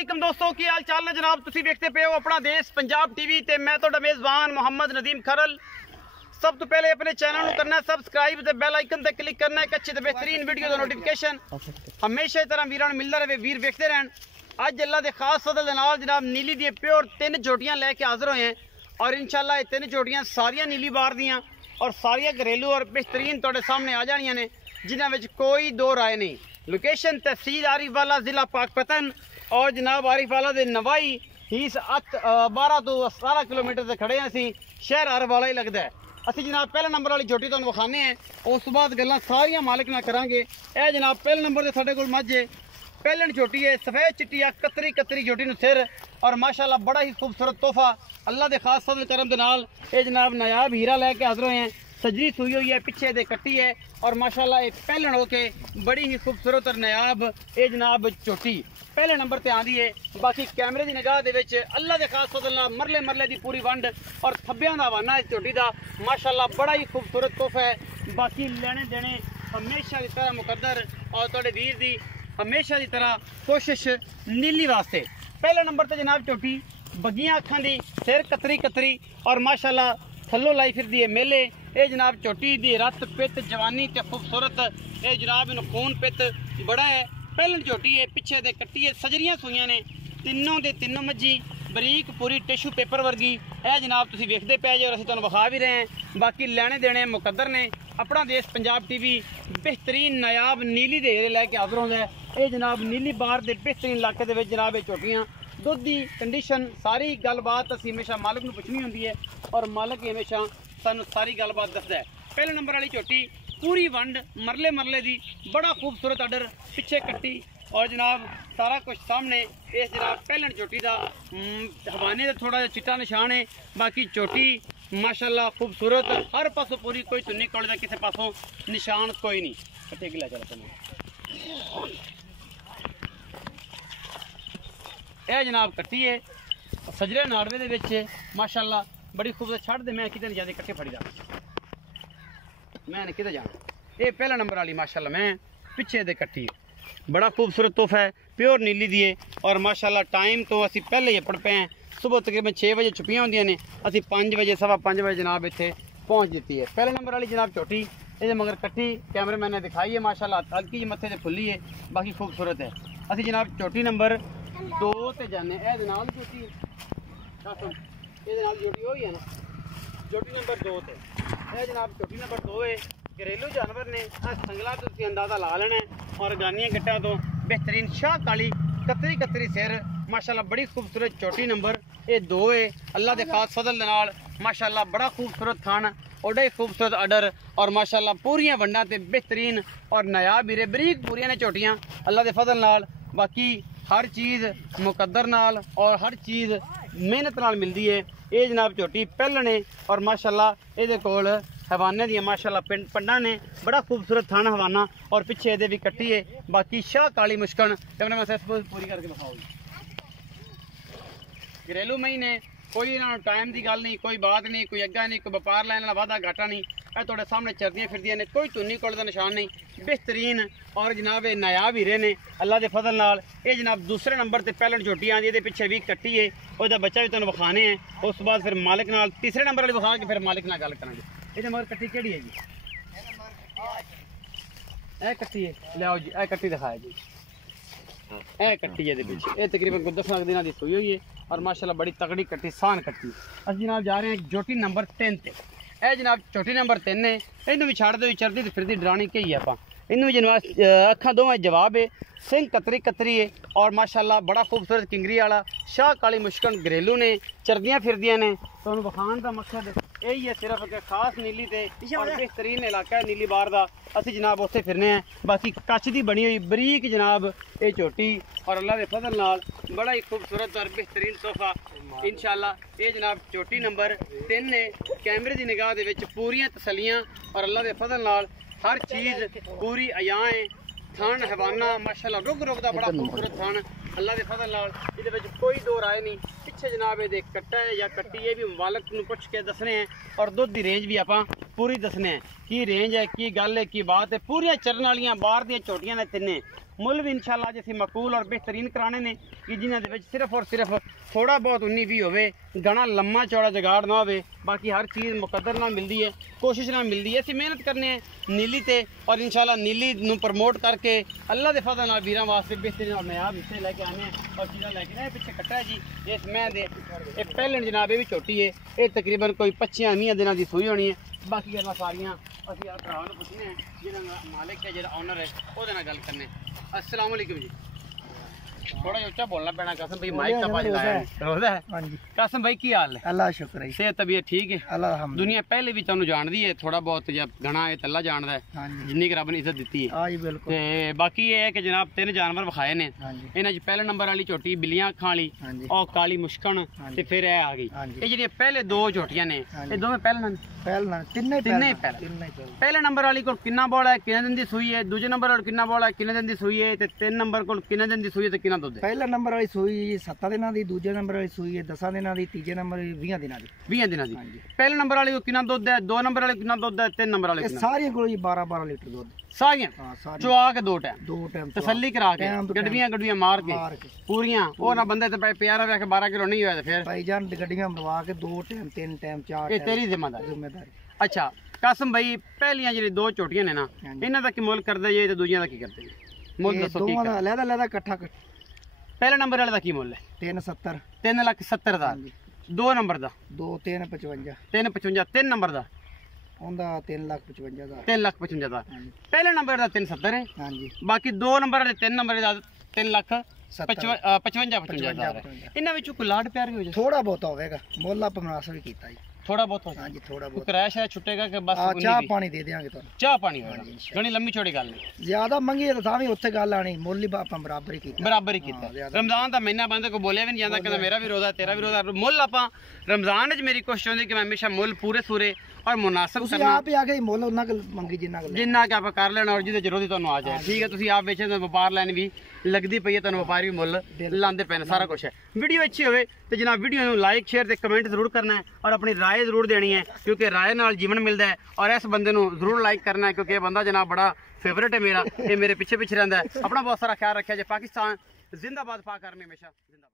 वालेकुम दोस्तों की हाल चाल ने जनाब तुसी देखते पे हो अपना देश पंजाब टीवी ते मैं तो मेज़बान मोहम्मद नदीम खरल। सब तो पहले अपने चैनल को करना है सबसक्राइब ते बेल आइकन ते क्लिक करना है एक अच्छी ते बेहतरीन वीडियो का नोटिफिकेशन हमेशा तरह वीरान मिलता रहे वीर देखते रहन। अज अल्लाह के खास फजल दे नाल जनाब नीली दी प्योर 3 जोटियां लेके हाजिर हुए हैं और इंशाल्लाह ये 3 जोटियां सारियां नीली बार दियां और सारियां घरेलू और बेहतरीन तुहाडे सामने आ जानियां ने जिन्हां विच कोई दो राय नहीं। लोकेशन तहसील आरिफवाला जिला पाकपतन और जनाब आरिफवाला दे नवाई ही 12 तो 17 किलोमीटर से खड़े हैं। असी शहर आरिफवाला ही लगता है। असी जनाब पहले नंबर वाली झोटी तुहानू विखाने हैं उस बाद गल्लां सारियां मालिक नाल करांगे। यह जनाब पहले नंबर ते साडे कोल मझ है पहलन झोटी है सफेद चिट्टी कतरी कतरी झोटी नू सिर और माशाल्लाह बड़ा ही खूबसूरत तोहफा अल्लाह के खास फजल करम दे नाल ये जनाब नायाब हीरा लैके हाजिर हुए हैं। सजरी सुई हुई है पीछे दे कट्टी है और माशाल्लाह ये पहलन होके बड़ी ही खूबसूरत और नायाब ये जनाब झोटी पहले नंबर ते आंदी है। बाकी कैमरे की निगाह दे विच अल्लाह के खास फजल नाल मरले मरले की पूरी वंड और थब्बियां दा हवाना इस झोटी का माशाल्लाह बड़ा ही खूबसूरत तोहफा है। बाकी लेने देने हमेशा की तरह मुकद्दर और तुहाडे वीर दी हमेशा की तरह कोशिश नीली वास्ते। पहले नंबर ते जनाब झोटी बगियां अखां दी सिर कतरी कतरी और माशाल्लाह थल्लों लाई फिरदी है मेले। ये जनाब झोटी दी रत पित जवानी ते खूबसूरत ये जनाब इन खून पित बड़ा है। पहलन झोटी है पीछे दे कट्टी है सजरियां सुइयां ने तीनों दे तीनों मज्जी बरीक पूरी टिशू पेपर वर्गी यह जनाब तुसीं वेखदे पे जे और असीं तुहानूं विखा भी रहे हैं। बाकी लेने देने मुकद्दर ने अपना देश पंजाब टीवी बेहतरीन नायाब नीली दे लैके हाजिर होंदा है। ये जनाब नीली बार के बेहतरीन इलाके दे विच जनाब ये झोटियां दुध की कंडीशन सारी गलबात असीं हमेशा मालक नूं पुछनी हुंदी है और मालक हमेशा सानूं सारी गलबात दसदा है। पहले नंबर वाली झोटी पूरी वंड मरले मरले दी बड़ा खूबसूरत आर्डर पीछे कट्टी और जनाब सारा कुछ सामने इस जनाब पहलन झोटी का हवाने का थोड़ा चिट्टा निशान है। बाकी झोटी माशाल्लाह खूबसूरत हर पासों पूरी कोई चुन्नी कौड़े का किसी पासों निशान कोई नहीं। कट्टे गिला चला यह जनाब कट्टी है सजरे नाड़वे दे विच माशाल्लाह बड़ी खूबसूरत छड़ दे मैं किते नहीं ज्यादा कट्टे फड़ी दा मैं किते जाना। ये पहला नंबर वाली माशाल्लाह मैं पिछे दे कट्टी है बड़ा खूबसूरत तोहफा है प्योर नीली दी है और माशाल्लाह टाइम तो असी पहले ही पड़ पे हैं। सुबह तकरीबन 6 बजे छुट्टियां होंदियां ने असी 5 बजे 5:15 बजे जनाब इत्थे पहुँच दी है। पहले नंबर वाली जनाब झोटी ये मगर कट्टी कैमरे मैन ने दिखाई है माशाल्लाह हल्की जी मत्थे से फुली है बाकी खूबसूरत है। असी जनाब झोटी नंबर 2 ते जाने झोटी झोटी वही है ना झोटी नंबर 2 ते यह जनाब झोटी नंबर 2 है। घरेलू जानवर ने संगला तो अंदाजा ला लेना है और गानिया गट्टा तो बेहतरीन शाह काली कतरी कतरी सिर माशाल्लाह बड़ी खूबसूरत झोटी नंबर ये 2 है। अल्लाह के खास फजल दे नाल माशाल्लाह बड़ा खूबसूरत थान ओडा ही खूबसूरत आर्डर और माशाल्लाह पूरियां वंडा ते बेहतरीन और नायाब हीरे बरीक पूरियां ने झोटियां अल्लाह के फजल नाल। बाकी हर चीज़ मुकद्दर नाल और हर चीज़ मेहनत नाल मिलती है। ये जनाब झोटी पहलन है और माशाल्लाह ये कोल हवाने दियां माशाल्लाह पंडा ने बड़ा खूबसूरत थान हवाना और पिछे ये भी कट्टी है। बाकी शाह काली मुश्कन पूरी करके दिखाओ। घरेलू महीने कोई इन्होंने टाइम की गल नहीं कोई बात नहीं कोई अग्गा नहीं कोई व्यापार लैन वाला वादा घाटा नहीं यह थोड़े सामने चलदियां फिरदियां ने कोई चुन्नी कोल का निशान नहीं बेहतरीन और जनाब ये नायाब हीरे ने अल्लाह के फजल नाल। ये जनाब दूसरे नंबर पर पहलन झोटी आती है पिछे भी कट्टी है वह बच्चा भी तुम विखाने हैं उस बाद फिर मालिक नाल तीसरे नंबर वाली विखा के फिर मालिक नाल गल करेंगे। ये मगर कट्टी केड़ी है जी ए कट्टी है लियाओ जी ए कट्टी दिखाया जी ए कट्टी है पीछे ये तकरीबन 10 दिन की सोई हुई है और माशाल्लाह बड़ी तगड़ी कट्टी सान कट्टी। अस जनाब जा रहे हैं झोटी नंबर 3 ते ए जनाब झोटी नंबर 3 है इनू भी छड़ दो चरदी तो फिरदी डरानी कही है आप इनू भी जनाब अखा दोवें जवाब है सिंह कतरी कतरी है और माशाल्लाह बड़ा खूबसूरत किंगरी वाला शाह काली मुश्कन घरेलू ने चरदियां फिरदियां ने तो बखान का मकसद यही है सिर्फ कि खास नीली ते और बेहतरीन इलाका है नीली बार का असी जनाब उत्थे फिरने हैं। बाकी कच्छ की बनी हुई बरीक जनाब ये झोटी और अल्लाह के फजल नाल बड़ा ही खूबसूरत और बेहतरीन तोहफा इंशाल्लाह ये जनाब झोटी नंबर 3 है। कैमरे की निगाह दे विच पूरियां तसलियां और अल्लाह के फजल नाल हर चीज़ पूरी अयां है। थान हवाना माशाल्लाह रुक रुक दा बड़ा खूबसूरत थान अल्लाह के फजल नाल इहदे विच कोई दो राय नहीं। पिछे जनाब ये कट्टा है या कट्टी है भी मालक नूं पुछ के दसने हैं और दुध की रेंज भी आपां पूरी दसने की रेंज है, की गल है, की बात है। पूरी चरण वालियां बाहर दी झोटियां ने तिन्ने मुल भी इंशाल्लाह जैसे मकबूल और बेहतरीन कराने ने कि जिन्हां दे विच सिर्फ और सिर्फ थोड़ा बहुत 19 भी होवे, घना लम्मा चौड़ा जगाड़ ना होवे, बाकी हर चीज़ मुकद्दर नाल मिलदी है, कोशिश नाल मिलदी है। असीं मेहनत करने हैं नीली ते और इंशाल्लाह नीली नूं प्रमोट करके अल्लाह दे फज़ल नाल वीरां वास्ते बेहतरीन और नयाब हिस्से लैके आने हैं और चीज़ां लैके आए। पिछे कट्टा है जी इस मैं दे पहले जनाब ये भी झोटी है, ये तकरीबन कोई 25-20 दिनों की सूई होनी है। बाकी गल्लां सारियां असीं आप भरावां नूं पुछने हैं जिहड़ा मालिक है, जिहड़ा ऑनर है, ओहदे नाल गल करने। अस्सलाम वालेकुम जी। थोड़ा उच्चा बोलना पैना कसम भाई, माइक का पाज लाया रोदा है। हां जी कसम भाई की हाल है? अल्लाह शुक्र है, सेहत तबीयत ठीक है अल्हम्दुलिल्लाह। दुनिया पहले भी तुहानू जानदी है थोड़ा बहुत या घना है तल्ला जानदा है, हां जी जिन्नी रब ने इज्जत दी है। हां जी बिल्कुल। ते बाकी ये है कि जनाब 3 जानवर विखाए ने, इन्हां च पहले नंबर वाली झोटी बिल्लियां अखां वाली और काली मुश्कन ते फिर ए आ गई। ये जेहड़ी पहले 2 झोटियां ने ये दोवें पहले तिन्ने पहले नंबर वाली को किन्ना बोला है, किन्ने दिन दी सूई है? दूजे नंबर वाली किन्ना बोला है, किन्ने दिन दी सूई है? ते 3 नंबर को किन्ने दिन दी सूई है ते किन्ना दुध है? पहले नंबर वाली सूई 7 दिनों की, दूजे नंबर वाली सूई है 10 दिनों की, तीजे नंबर 20 दिनों की। 20 दिनों की। पहले नंबर वाली को किन्ना दुध है, 2 नंबर वाले किन्ना दुध है, 3 नंबर वाले सारियां को 12-12 लीटर दूध सारियां। हां चुआ के 2 टाइम तसल्ली करा के गड्डियां मार के पूरियां ओ ना बंदे ते प्यारा वे के 12 किलो नहीं होया ते फिर भाईजान गड्डियां मरवा के 2 टाइम 3 टाइम 4 ये तेरी जिम्मेदारी। अच्छा कसम भाई पहलियां जेडी 2 झोटियां ने ना इन्हां दा की मुल करदे जे ते दूजियां दा की करदे जे? मुल दसो की दोवां दा लहदा इकट्ठा। पहले नंबर वाले दा की मुल है? 370 3,70,000। 2 नंबर दा 355 355। 3 नंबर दा ਉਹਦਾ 3,55,000 3,55,000। ਪਹਿਲੇ ਨੰਬਰ ਦਾ 370 ਹੈ ਹਾਂਜੀ। ਬਾਕੀ 2 ਨੰਬਰ ਦੇ 3 ਨੰਬਰ ਦਾ 3,55,000 ਇਹਨਾਂ ਵਿੱਚੋਂ ਕੋਈ ਲਾਡ ਪਿਆਰ ਵੀ ਹੋ ਜਾਏ? ਥੋੜਾ ਬਹੁਤ ਹੋਵੇਗਾ, ਮੁੱਲ ਆਪਾਂ ਮੁਨਾਸਬ ਹੀ ਕੀਤਾ ਜੀ। थोड़ा बहुत हो ਹਾਂਜੀ ਥੋੜਾ ਬਹੁਤ क्रैश है छुटेगा कि बस ਚਾਹ ਪਾਣੀ ਦੇ ਦੇਾਂਗੇ ਤੁਹਾਨੂੰ। ਚਾਹ ਪਾਣੀ ਹੋਏਗਾ, घनी लंबी छोटी गल नहीं, ਜ਼ਿਆਦਾ ਮੰਗੀ ਤਾਂ ਵੀ ਉੱਥੇ ਗੱਲ ਆਣੀ, ਮੁੱਲ ਹੀ ਆਪਾਂ ਬਰਾਬਰ ਹੀ ਕੀਤਾ। बराबर ही कीता। रमजान का महीना बंद को बोलिया भी नहीं जाता, कहता मेरा भी रोजा तेरा भी रोजा। मुल आप रमजान च मेरी कोशिश होती कि मैं हमेशा मुल पूरे सूरे और मुनासिब ਤੁਸੀਂ ਆਪ ਹੀ ਆ ਕੇ ਮੁੱਲ ਉਹਨਾਂ ਕੋਲ ਮੰਗੀ जिन्ना कि आप कर लेना और जिहदे च रोजी तुहानू आ जाए। ठीक है तुसीं आप बेचे तो व्यापार लैन भी लगदी पई है, तुहानू व्यापारी मुल लांदे पे सारा कुछ है। वीडियो अच्छी होवे तो जनाब वीडियो नू लाइक शेयर ते कमेंट जरूर करना है और अपनी राय जरूर देनी है, क्योंकि राय नाल जीवन मिलता है। और इस बंदे नू जरूर लाइक करना है क्योंकि यह बंदा जनाब बड़ा फेवरेट है मेरा, ये मेरे पीछे पीछे रहिंदा है। अपना बहुत सारा ख्याल रखिया जे। पाकिस्तान जिंदाबाद, पाक आर्मी हमेशा जिंदाबाद।